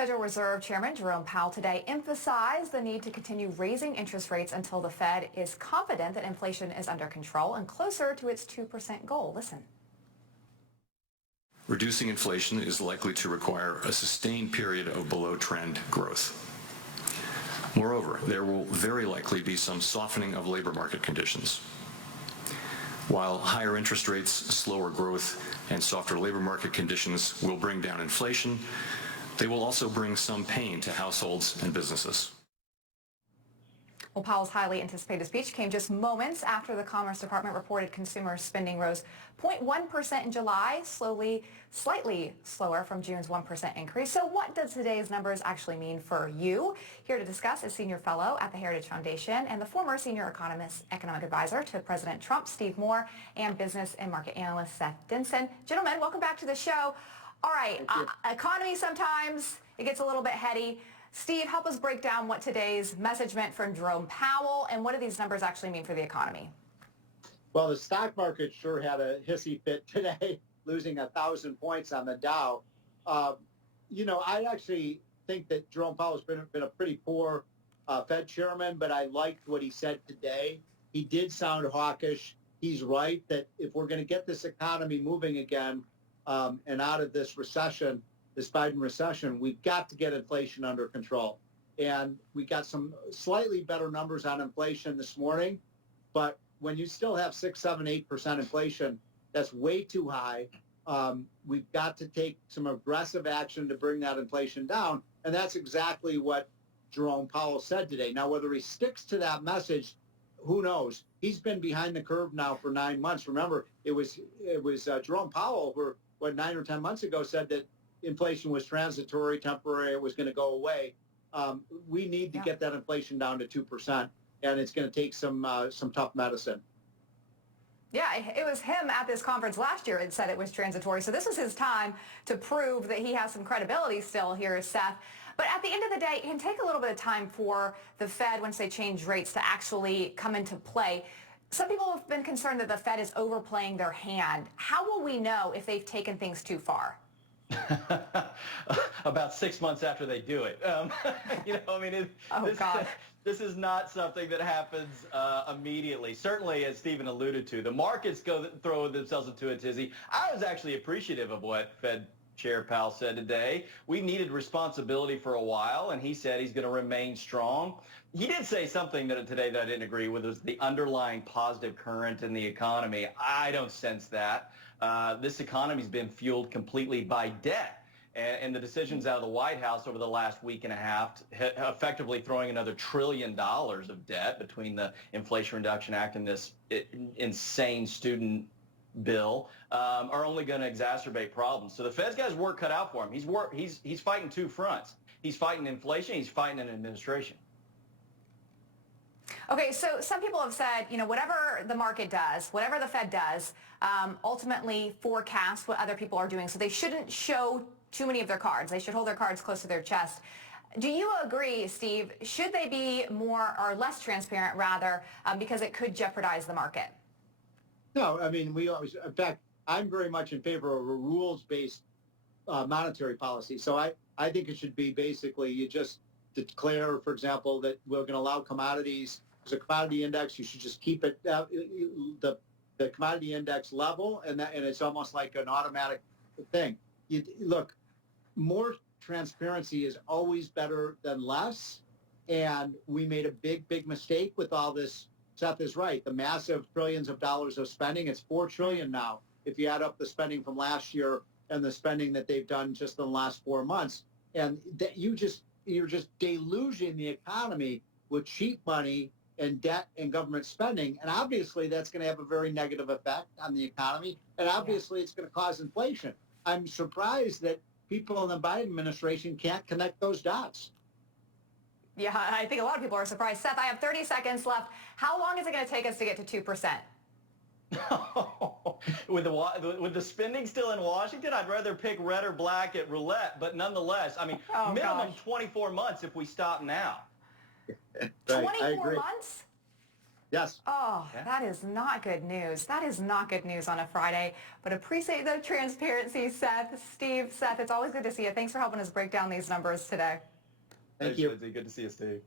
Federal Reserve Chairman Jerome Powell today emphasized the need to continue raising interest rates until the Fed is confident that inflation is under control and closer to its 2% goal. Listen. Reducing inflation is likely to require a sustained period of below-trend growth. Moreover, there will very likely be some softening of labor market conditions. While higher interest rates, slower growth, and softer labor market conditions will bring down inflation, they will also bring some pain to households and businesses. Well, Powell's highly anticipated speech came just moments after the Commerce Department reported consumer spending rose 0.1% in July, slightly slower from June's 1% increase. So what does today's numbers actually mean for you? Here to discuss is Senior Fellow at the Heritage Foundation and the former Senior Economic Advisor to President Trump, Steve Moore, and Business and Market Analyst Seth Denson. Gentlemen, welcome back to the show. All right, economy sometimes, it gets a little bit heady. Steve, help us break down what today's message meant from Jerome Powell and what do these numbers actually mean for the economy? Well, the stock market sure had a hissy fit today, losing 1,000 points on the Dow. I actually think that Jerome Powell's been a pretty poor Fed chairman, but I liked what he said today. He did sound hawkish. He's right that if we're going to get this economy moving again and out of this recession, this Biden recession, we've got to get inflation under control. And we got some slightly better numbers on inflation this morning, but when you still have 6, 7, 8% inflation, that's way too high. We've got to take some aggressive action to bring that inflation down. And that's exactly what Jerome Powell said today. Now, whether he sticks to that message, who knows? He's been behind the curve now for 9 months. Remember, it was Jerome Powell who, 9 or 10 months ago, said that inflation was transitory, temporary, it was going to go away. We need to get that inflation down to 2%, and it's going to take some tough medicine. Yeah, it was him at this conference last year that said it was transitory. So this is his time to prove that he has some credibility still here, Seth. But at the end of the day, it can take a little bit of time for the Fed, once they change rates, to actually come into play. Some people have been concerned that the Fed is overplaying their hand. How will we know if they've taken things too far? About 6 months after they do it. This is not something that happens immediately. Certainly, as Stephen alluded to, the markets throw themselves into a tizzy. I was actually appreciative of what Fed Chair Powell said today. We needed responsibility for a while, and he said he's going to remain strong. He did say something today that I didn't agree with, was the underlying positive current in the economy. I don't sense that. This economy's been fueled completely by debt. And the decisions out of the White House over the last week and a half, effectively throwing another $1 trillion of debt between the Inflation Reduction Act and this insane student bill, are only going to exacerbate problems. So the Fed's got his work cut out for him. He's fighting two fronts. He's fighting inflation. He's fighting an administration. Okay, so some people have said, whatever the market does, whatever the Fed does, ultimately forecasts what other people are doing. So they shouldn't show too many of their cards. They should hold their cards close to their chest. Do you agree, Steve? Should they be more or less transparent, rather, because it could jeopardize the market? No, in fact, I'm very much in favor of a rules-based monetary policy. So I think it should be basically you just declare, for example, that we're going to allow commodities. There's a commodity index. You should just keep it the commodity index level, and it's almost like an automatic thing. Look, more transparency is always better than less, and we made a big mistake with all this. Seth is right. The massive trillions of dollars of spending. It's $4 trillion now. If you add up the spending from last year and the spending that they've done just in the last 4 months, and that you're just deluging the economy with cheap money and debt and government spending. And obviously that's going to have a very negative effect on the economy. And obviously it's going to cause inflation. I'm surprised that people in the Biden administration can't connect those dots. Yeah, I think a lot of people are surprised. Seth, I have 30 seconds left. How long is it going to take us to get to 2%? With the spending still in Washington, I'd rather pick red or black at roulette. But nonetheless, minimum 24 months if we stop now. Right, 24 months? Yes. Oh, that is not good news. That is not good news on a Friday, but appreciate the transparency, Seth. Steve, Seth, it's always good to see you. Thanks for helping us break down these numbers today. Thank you. Lindsay. Good to see you, Steve.